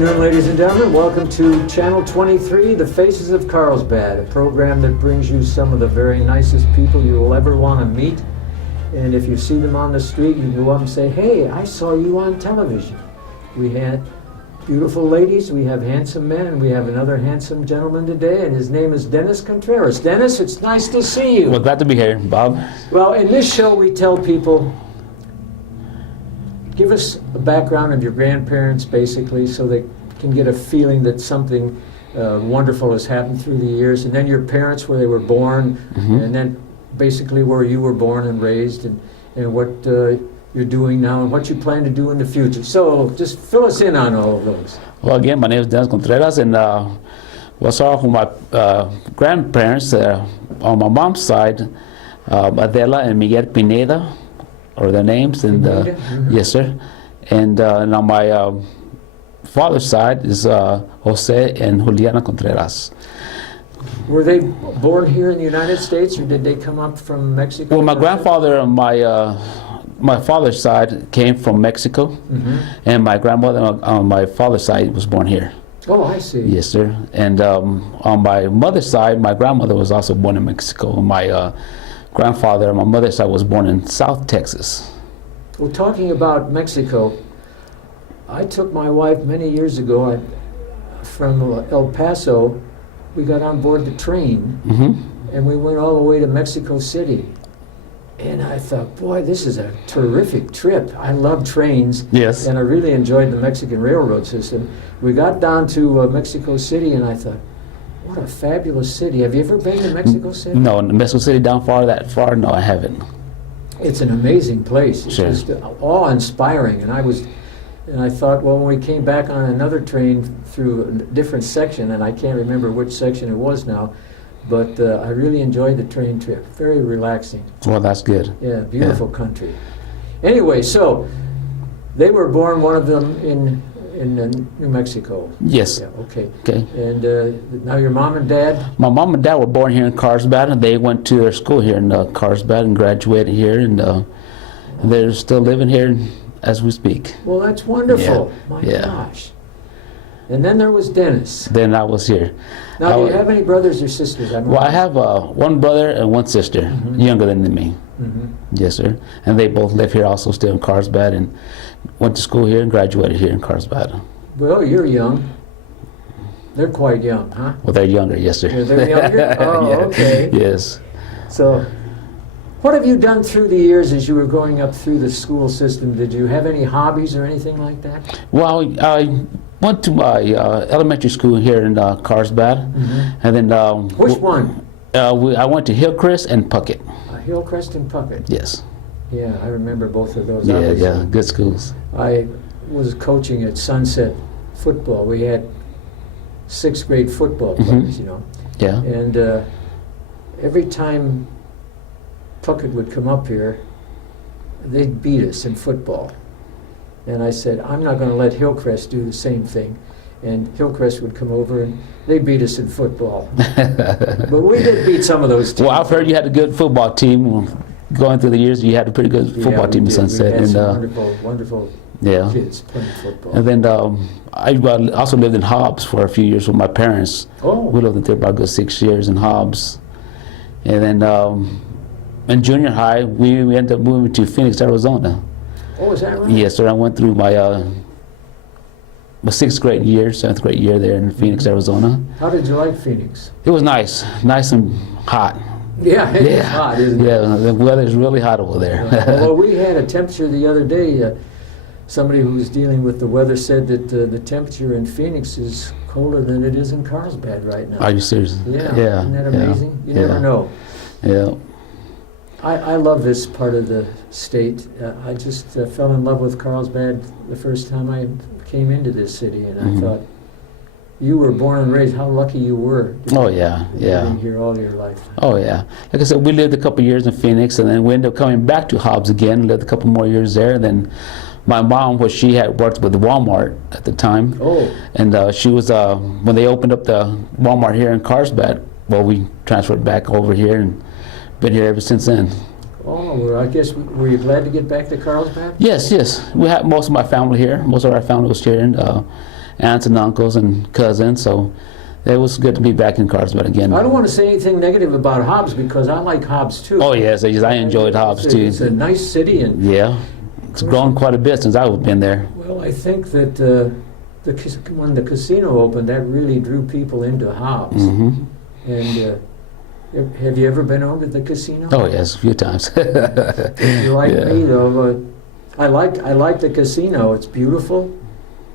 afternoon, ladies and gentlemen. Welcome to Channel 23, The Faces of Carlsbad, a program that brings you some of the very nicest people you will ever want to meet. And if you see them on the street, you can go up and say, "Hey, I saw you on television." We had beautiful ladies, we have handsome men, and we have another handsome gentleman today, and his name is Dennis Contreras. Dennis, it's nice to see you. Well, glad to be here, Bob. Well, in this show, we tell people, give us a background of your grandparents, basically, so they can get a feeling that something wonderful has happened through the years, and then your parents, where they were born, and then basically where you were born and raised, and what you're doing now, and what you plan to do in the future. So just fill us in on all of those. Well, again, my name is Dennis Contreras, and we'll start off with my grandparents. On my mom's side, Adela and Miguel Pineda are their names, and yes, sir. And on my father's side is Jose and Juliana Contreras. Were they born here in the United States, or did they come up from Mexico? Well, my grandfather on my father's side came from Mexico, and my grandmother on my father's side was born here. Oh, I see. Yes, sir. And on my mother's side, my grandmother was also born in Mexico. My grandfather on my mother's side was born in South Texas. Well, talking about Mexico, I took my wife many years ago from El Paso. We got on board the train, and we went all the way to Mexico City. And I thought, boy, this is a terrific trip. I love trains, Yes. and I really enjoyed the Mexican railroad system. We got down to Mexico City, and I thought, what a fabulous city. Have you ever been to Mexico City? No, Mexico City that far? No, I haven't. It's an amazing place. It's Sure. just awe-inspiring. And I thought, well, when we came back on another train through a different section, and I can't remember which section it was now, but I really enjoyed the train trip. Very relaxing. Well, that's good. Yeah, beautiful country. Anyway, so they were born, one of them in New Mexico. Yes. Yeah, okay. Okay. And now your mom and dad? My mom and dad were born here in Carlsbad, and they went to their school here in Carlsbad and graduated here, and they're still living here as we speak. Well, that's wonderful. Yeah. My Yeah. gosh. And then there was Dennis. Then I was here. Now, do you have any brothers or sisters? Well, I have one brother and one sister, younger than me. Yes, sir. And they both live here also, still in Carlsbad, and went to school here and graduated here in Carlsbad. Well, you're young. They're quite young, huh? Well, they're younger, yes, sir. Yeah, they're younger? Oh, Yeah. okay. Yes. So, what have you done through the years as you were growing up through the school system? Did you have any hobbies or anything like that? Well, I went to my elementary school here in Carlsbad, and then Which one? I went to Hillcrest and Puckett. Hillcrest and Puckett. Yes. Yeah, I remember both of those. Yeah, good schools. I was coaching at Sunset football. We had 6th grade football players, you know. Yeah. And every time Puckett would come up here, they'd beat us in football. And I said, I'm not going to let Hillcrest do the same thing. And Hillcrest would come over and they beat us in football. But we did beat some of those teams. Well, I've heard you had a good football team. Going through the years, you had a pretty good football team in Sunset. We had some wonderful yeah. kids playing football. And then I also lived in Hobbs for a few years with my parents. Oh. We lived there about a good 6 years in Hobbs. And then in junior high, we ended up moving to Phoenix, Arizona. Oh, is that right? Yes, sir. I went through my 6th grade year, 7th grade year there in Phoenix, Arizona. How did you like Phoenix? It was nice and hot. Yeah, it's hot, isn't it? Yeah, the weather is really hot over there. Well, we had a temperature the other day. Somebody who was dealing with the weather said that the temperature in Phoenix is colder than it is in Carlsbad right now. Are you serious? Yeah. Yeah. Isn't that amazing? You never know. Yeah. I love this part of the state. I just fell in love with Carlsbad the first time I came into this city, and I thought, you were born and raised, how lucky you were. Oh, yeah, yeah. Living here all your life. Oh, yeah. Like I said, we lived a couple years in Phoenix, and then we ended up coming back to Hobbs again, lived a couple more years there. And then my mom, she had worked with Walmart at the time. Oh. And she was, when they opened up the Walmart here in Carlsbad, well, we transferred back over here and been here ever since then. Oh, well, I guess, were you glad to get back to Carlsbad? Yes, yes. We had most of my family here. Most of our family was here. aunts and uncles and cousins. So it was good to be back in Carlsbad again. I don't want to say anything negative about Hobbs because I like Hobbs too. Oh yes, I enjoyed Hobbs too. It's a nice city, and yeah, it's grown quite a bit since I've been there. well, I think that when the casino opened, that really drew people into Hobbs. Hmm. And have you ever been over to the casino? Oh yes, a few times. You like Yeah. me though. I like the casino. It's beautiful.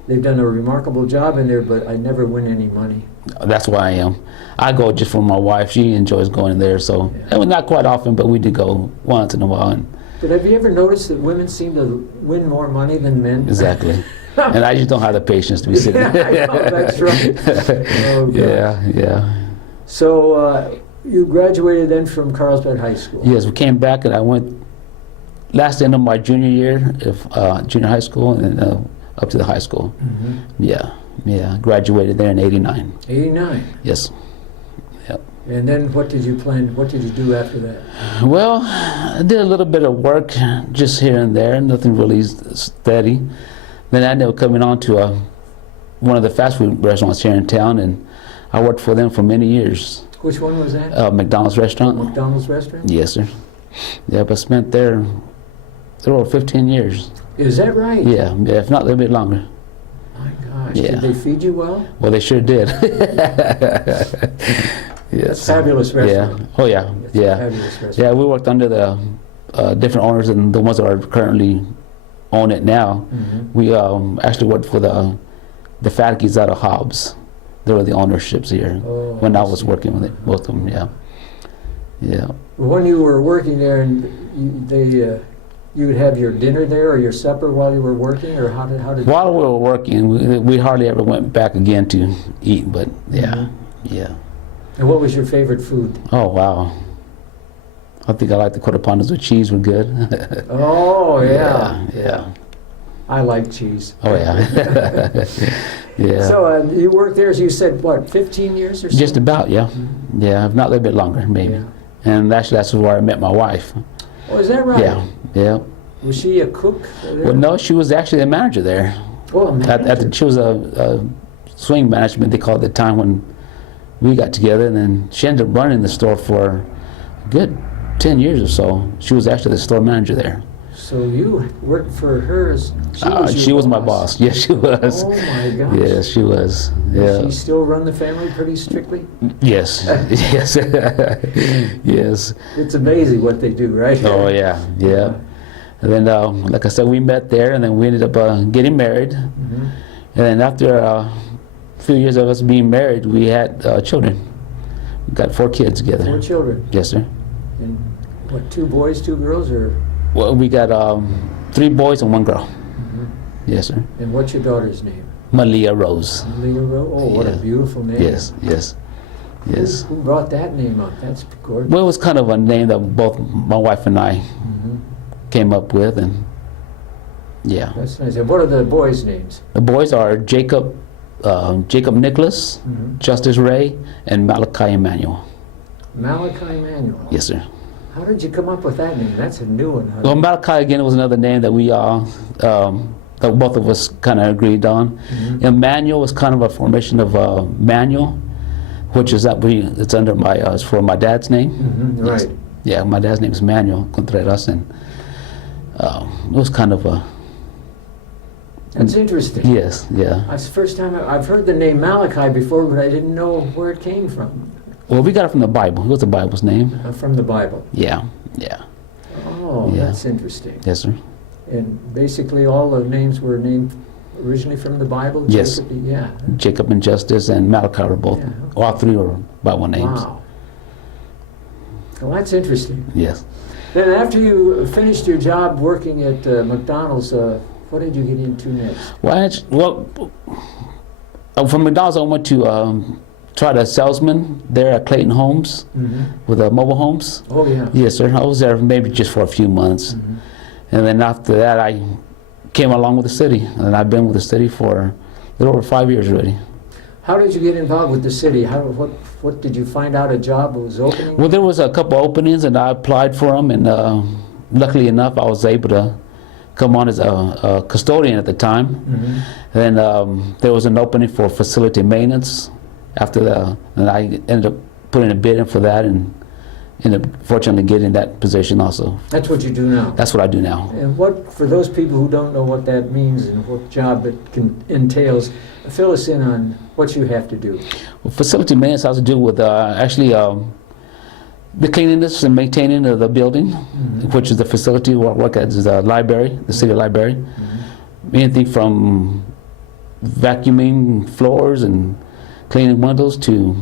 They've done a remarkable job in there, but I never win any money. That's why I am. I go just for my wife. She enjoys going there, so Yeah. and not quite often, but we do go once in a while. And But have you ever noticed that women seem to win more money than men? exactly. And I just don't have the patience to be sitting Yeah, there. I know, that's right. Oh, God. Yeah. So you graduated then from Carlsbad High School. Yes, we came back and I went last end of my junior year of junior high school and up to the high school. Mhm. Yeah. Graduated there in '89. 89. Yes. And then what did you do after that? Well, I did a little bit of work just here and there, nothing really steady. Then I ended up coming on to one of the fast food restaurants here in town, and I worked for them for many years. Which one was that? McDonald's restaurant. McDonald's restaurant? Yes, sir. Yep, I spent there over 15 years. Is that right? Yeah, if not a little bit longer. My gosh. Yeah. Did they feed you well? Well, they sure did. Yes. Fabulous restaurant. Yeah. Oh, yeah. It's a Yeah. fabulous restaurant. Yeah, we worked under the different owners and the ones that are currently own it now. Mhm. We actually worked for the Fatkies out of Hobbs. They were the ownerships here Oh, when I was see. working with it, both of them. Yeah. When you were working there, and you would have your dinner there or your supper while you were working, or how did? While we were working, we hardly ever went back again to eat. But Mhm. yeah. And what was your favorite food? Oh wow. I think I like the quarter pounders with cheese were good. Oh yeah. Yeah. I like cheese. Oh yeah. Yeah. So you worked there, as you said, what, 15 years or so? Just about, yeah. Mhm. Yeah, if not a little bit longer, maybe. Yeah. And actually, that's where I met my wife. Oh, is that right? Yeah. Was she a cook there? Well, no, she was actually a manager there. Oh, a manager. She was a swing management, they called it, the time when we got together. And then she ended up running the store for a good 10 years or so. She was actually the store manager there. So you worked for her as She was my boss. Yes, she was. Oh my gosh. Yes, she was. Does Yeah. she still run the family pretty strictly? Yes. Yes. Yes. It's amazing what they do, right? Oh yeah. And then, like I said, we met there, and then we ended up getting married. Mhm. And then after a few years of us being married, we had children. We got 4 kids together. 4 children. Yes, sir. And what, 2 boys, 2 girls, or? Well, we got 3 boys and 1 girl. Mhm. Yes, sir. And what's your daughter's name? Malia Rose. Leah Rowe? Oh, what a Yeah. beautiful name. Yes. Who brought that name up? That's gorgeous. Well, it was kind of a name that both my wife and I Mhm. came up with, and yeah. That's nice. And what are the boys' names? The boys are Jacob Nicholas, Mhm. Justice Ray, and Malachi Emmanuel. Malachi Manuel. Yes, sir. How did you come up with that name? That's a new one. Well, Malachi again was another name that we that both of us kind of agreed on. Mhm. Emmanuel was kind of a formation of Manuel, which is it's under it's for my dad's name. Mhm, Yes. right. Yeah, my dad's name is Manuel Contreras, and it was kind of a That's interesting. yes, yeah. That's the first time I've heard the name Malachi before, but I didn't know where it came from. Well, we got it from the Bible. It was the Bible's name. From the Bible. Yeah. Oh, Yeah. that's interesting. Yes, sir. And basically all the names were named originally from the Bible? Yes. Jacob, yeah. Jacob and Justice and Malachi were both. Yeah. All 3 were Bible names. Wow. Well, that's interesting. Yes. Then after you finished your job working at McDonald's, what did you get into next? From McDonald's, I went to try to salesman there at Clayton Homes Mm-hmm. with mobile homes. Oh, yeah. Yes, sir. I was there maybe just for a few months. Mhm. And then after that, I came along with the city. And I've been with the city for a little over 5 years already. How did you get involved with the city? What did you find out a job was opening? Well, there was a couple openings, and I applied for them. And luckily enough, I was able come on as a custodian at the time. Mm-hmm. Then there was an opening for facility maintenance after and I ended up putting a bid in for that and ended up fortunately getting that position also. That's what you do now. That's what I do now. And what, for those people who don't know what that means and what job it entails, fill us in on what you have to do. Well, facility maintenance has to do with actually the cleanliness and maintaining of the building, Mm-hmm. which is the facility where I work at, is the library, the city library. Mm-hmm. Anything from vacuuming floors and cleaning windows to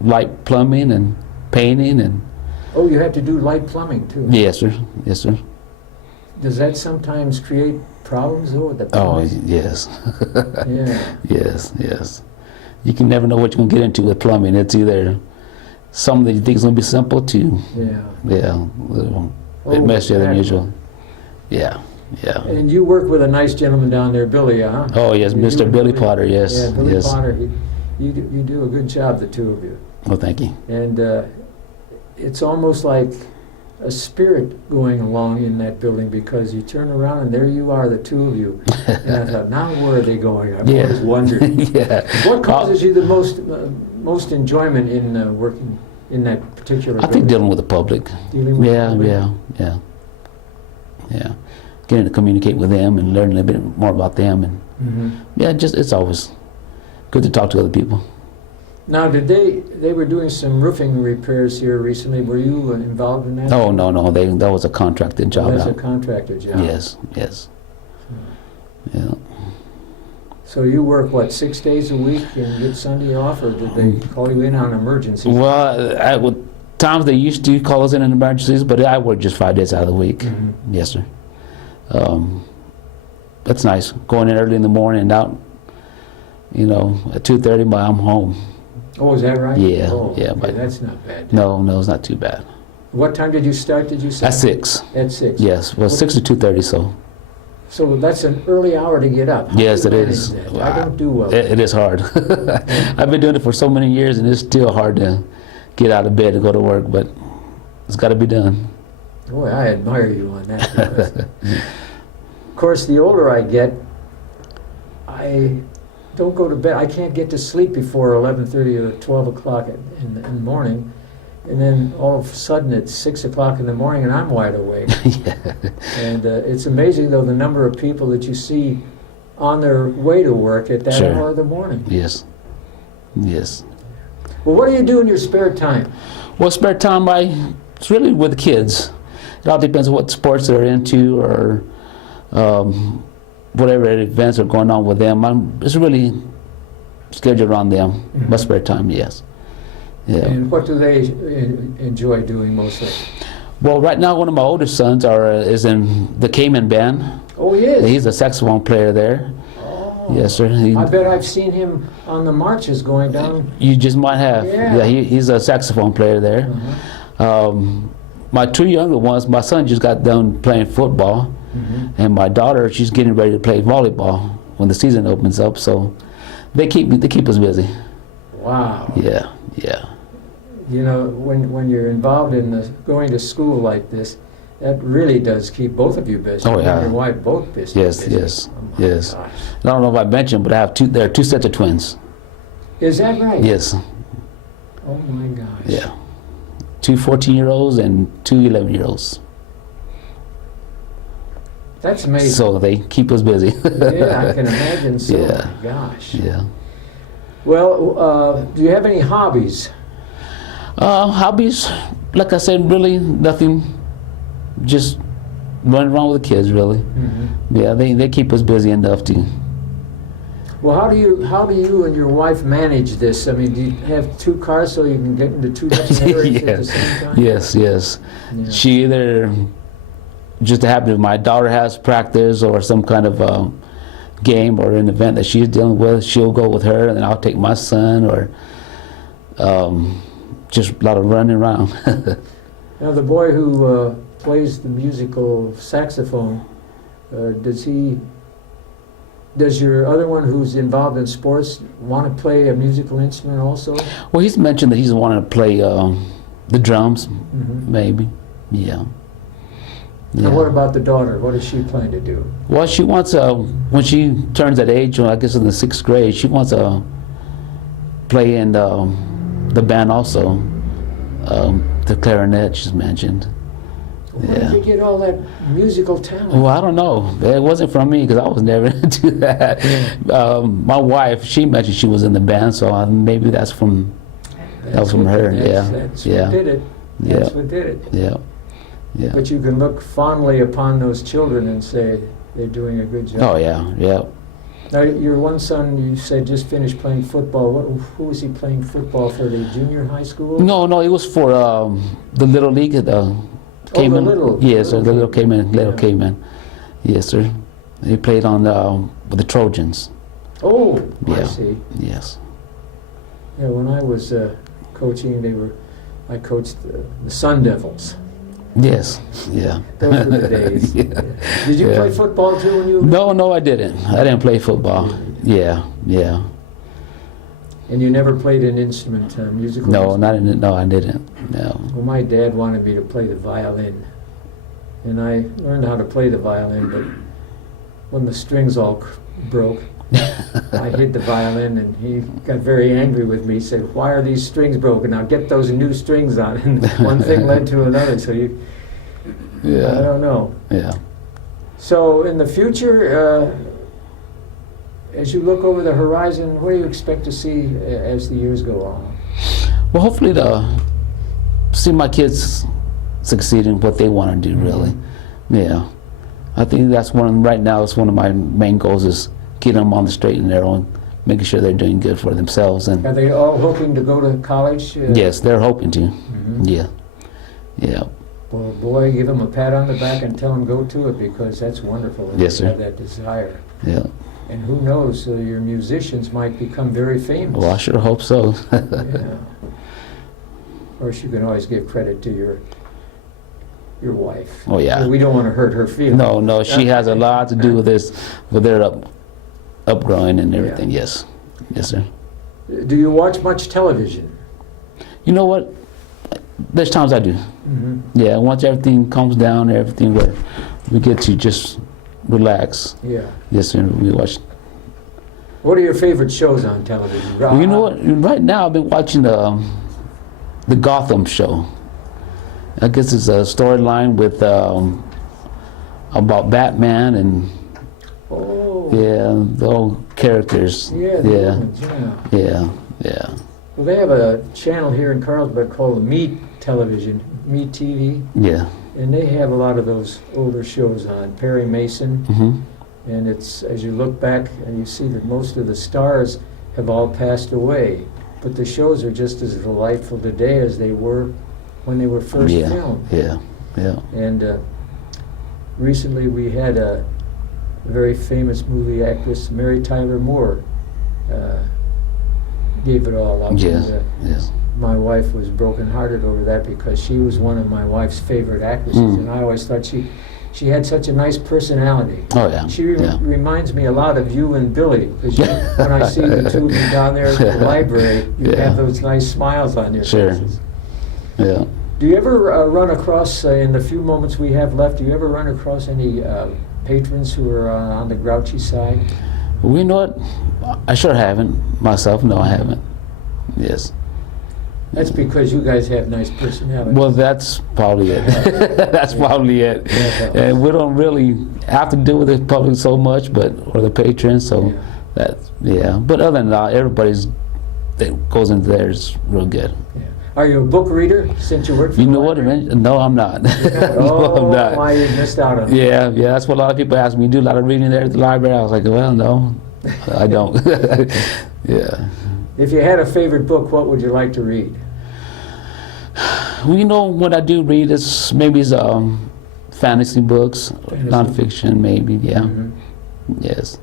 light plumbing and painting and Oh, you have to do light plumbing too. yes sir, yes sir. Does that sometimes create problems though with the Oh plumbing? yes. Yeah. Yes. You can never know what you're gonna get into with plumbing. It's either something that you think is gonna be simple to Yeah. it messes you than exactly. usual. Yeah. And you work with a nice gentleman down there, Billy, huh? Oh yes, You Mr. and Billy Potter. Yes, Yeah, Billy yes. Potter. You do a good job, the two of you. Well, thank you. And it's almost like a spirit going along in that building because you turn around and there you are, the two of you. And I thought, now where are they going? I've Yeah. always wondered. Yeah. What causes you the most enjoyment in working in that particular I think building? dealing with the public. Dealing with the Yeah, public? yeah. Getting to communicate with them and learn a little bit more about them, and Mhm. yeah, just it's always good to talk to other people. Now, they were doing some roofing repairs here recently. Were you involved in that? Oh no, that was a contracted job. That's a out. contractor job. Yes. Yeah. So you work, what, 6 days a week and get Sunday off, or did they call you in on emergencies? Well, with times they used to call us in emergencies, but I work just 5 days out of the week. Mhm. Yes, sir. That's nice. Going in early in the morning and out, at 2:30, but I'm home. Oh, is that right? Yeah, Oh, yeah, okay, but- that's not bad. No, it's not too bad. What time did you start, did you say? At 6. At 6? Yes, well, 6 to 2:30, so. So that's an early hour to get up. How do Yes, you it manage is. that? I don't do well. It is hard. I've been doing it for so many years, and it's still hard to get out of bed to go to work, but it's got to be done. Boy, I admire you on that. Because, of course, the older I get, I don't go to bed. I can't get to sleep before 11:30 or 12 o'clock in the morning. And then all of a sudden it's 6 o'clock in the morning and I'm wide awake. Yeah. And it's amazing, though, the number of people that you see on their way to work at that Sure. hour of the morning. Yes. Well, what do you do in your spare time? Well, spare time, it's really with the kids. It all depends on what sports they're into or whatever events are going on with them. It's really scheduled around them. Mhm. My spare time, yes. Yeah. And what do they enjoy doing mostly? Well, right now, one of my oldest sons is in the Cayman band. Oh, he is? He's a saxophone player there. Oh. Yes, sir. I bet I've seen him on the marches going down. You just might have. Yeah. He's a saxophone player there. Uh-huh. My two younger ones, my son just got done playing football, Mhm. and my daughter, she's getting ready to play volleyball when the season opens up. So they keep us busy. Wow. Yeah. You know, when you're involved in going to school like this, that really does keep both of you busy. Oh, You yeah. and your wife both busy. Yes, busy. yes, Oh, my yes. gosh. I don't know if I mentioned, but I have there are two sets of twins. Is that right? Yes. Oh my gosh. Yeah. Two 14-year-olds and two 11-year-olds. That's amazing. So they keep us busy. Yeah, I can imagine so. Yeah. My gosh. Yeah. Well, do you have any hobbies? Hobbies, like I said, really nothing. Just running around with the kids, really. Mm-hmm. Yeah, they keep us busy enough to. Well, how do you and your wife manage this? I mean, do you have two cars so you can get into two different areas at the same time? Yes. Yeah. She either just happens if my daughter has practice or some kind of game or an event that she's dealing with, she'll go with her, and then I'll take my son, or just a lot of running around. Now, the boy who plays the musical saxophone, does your other one who's involved in sports want to play a musical instrument also? Well, he's mentioned that he's wanting to play the drums, Mm-hmm. maybe. Yeah. Yeah. And what about the daughter? What does she plan to do? Well, she wants when she turns that age, I guess in the 6th grade, she wants to play in the band also, the clarinet she's mentioned. Where did you get all that musical talent? Well, I don't know. It wasn't from me because I was never into that. My wife, she mentioned she was in the band, so maybe that was from her. That's what did it. That's what did it. Yeah. Yeah. But you can look fondly upon those children and say they're doing a good job. Oh yeah, yeah. Now, your one son, you said, just finished playing football. Who was he playing football for? The junior high school? No, it was for the little league at the Cayman. Yes, sir, the little Cayman. Yes, sir. He played on with the Trojans. Oh, Yeah. I see. Yes. Yeah, when I was coaching, I coached the Sun Devils. Yes. Yeah. Those were the days. Yeah. Did you Yeah. play football too when you were? No, I didn't. I didn't play football. Yeah. And you never played an instrument, musical No, instrument? no, I didn't. No. Well, my dad wanted me to play the violin, and I learned how to play the violin, but when the strings all broke, I hid the violin, and he got very angry with me. He said, "Why are these strings broken? Now get those new strings on." And one thing led to another, so I don't know. Yeah. So in the future, as you look over the horizon, what do you expect to see as the years go on? Well, hopefully to see my kids succeed in what they want to do, really. Yeah. I think that's right now, it's one of my main goals is getting them on the straight and narrow and making sure they're doing good for themselves. And Are they all hoping to go to college? yes, they're hoping to. Mhm. Yeah. Well, boy, give them a pat on the back and tell them go to it, because that's wonderful if Yes, they sir. have that desire. Yeah. And who knows, your musicians might become very famous. Well, I sure hope so. Yeah. Of course, you can always give credit to your wife. Oh, yeah. We don't want to hurt her feelings. No, she has a lot to do with this, with their upgrowing and everything. Yeah. Yes, sir. Do you watch much television? You know what? There's times I do. Mm-hmm. Yeah, once everything calms down, everything where we get to just relax. Yeah. Yes, sir. We watch. What are your favorite shows on television? Well, you know what? Right now, I've been watching the Gotham show. I guess it's a storyline with about Batman and Oh. the old characters. Yeah. The Romans, yeah. Yeah. Well, they have a channel here in Carlsbad called Meat Television, Meat TV, Yeah. and they have a lot of those older shows on. Perry Mason, Mm-hmm. and it's, as you look back and you see that most of the stars have all passed away, but the shows are just as delightful today as they were when they were first filmed. Yeah. And recently we had a very famous movie actress, Mary Tyler Moore, gave it all up. Yes. And, Yes. my wife was brokenhearted over that because she was one of my wife's favorite actresses, and I always thought she had such a nice personality. Oh yeah. She Yeah. reminds me a lot of you and Billy, because when I see the two of you down there at the library, you Yeah. have those nice smiles on your Sure. faces. Yeah. Do you ever run across, in the few moments we have left, do you ever run across any patrons who are on the grouchy side? Well, you know what? I sure haven't myself. No, I haven't. Yes. That's because you guys have nice personalities. Well, that's probably it. That's probably it. Yeah. And we don't really have to deal with the public so much, or the patrons. So But other than that, everybody's that goes into there is real good. Yeah. Are you a book reader since you work for You the know what? library? No, I'm not. No, I'm not. My, you missed out on it. Yeah. That's what a lot of people ask me. You do a lot of reading there at the library. I was like, well, no, I don't. Yeah. If you had a favorite book, what would you like to read? Well, you know, what I do read is fantasy books, nonfiction, maybe. Yeah. Mhm. Yes.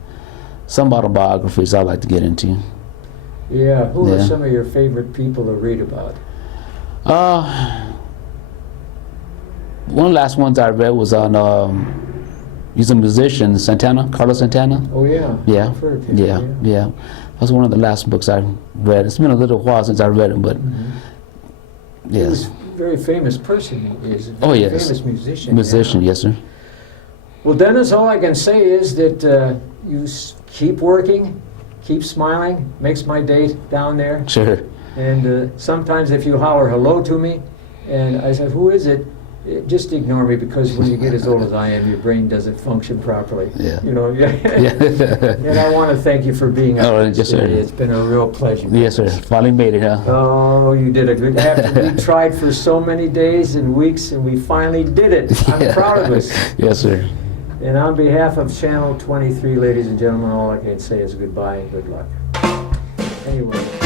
Some autobiographies I like to get into. Yeah, who are Yeah. some of your favorite people to read about? One of the last ones I read was on, he's a musician, Carlos Santana. Oh yeah. Yeah, I've heard of him, yeah. That was one of the last books I read. It's been a little while since I read it, but Mhm. He yes. was very famous person he is. A Oh, very yes. Famous musician. Musician, yeah. yes, sir. Well, Dennis, all I can say is that you keep working, keep smiling. Makes my day down there. Sure. And sometimes if you holler hello to me, and I said, who is it? Just ignore me, because when you get as old as I am, your brain doesn't function properly. Yeah. You know, yeah. Yeah. And I want to thank you for being Oh, up yes, sir. today. It's been a real pleasure. Yes, sir. Finally made it, huh? Oh, you did a good. After we tried for so many days and weeks, and we finally did it. I'm Yeah. proud of us. Yes, sir. And on behalf of Channel 23, ladies and gentlemen, all I can say is goodbye and good luck. Anyway.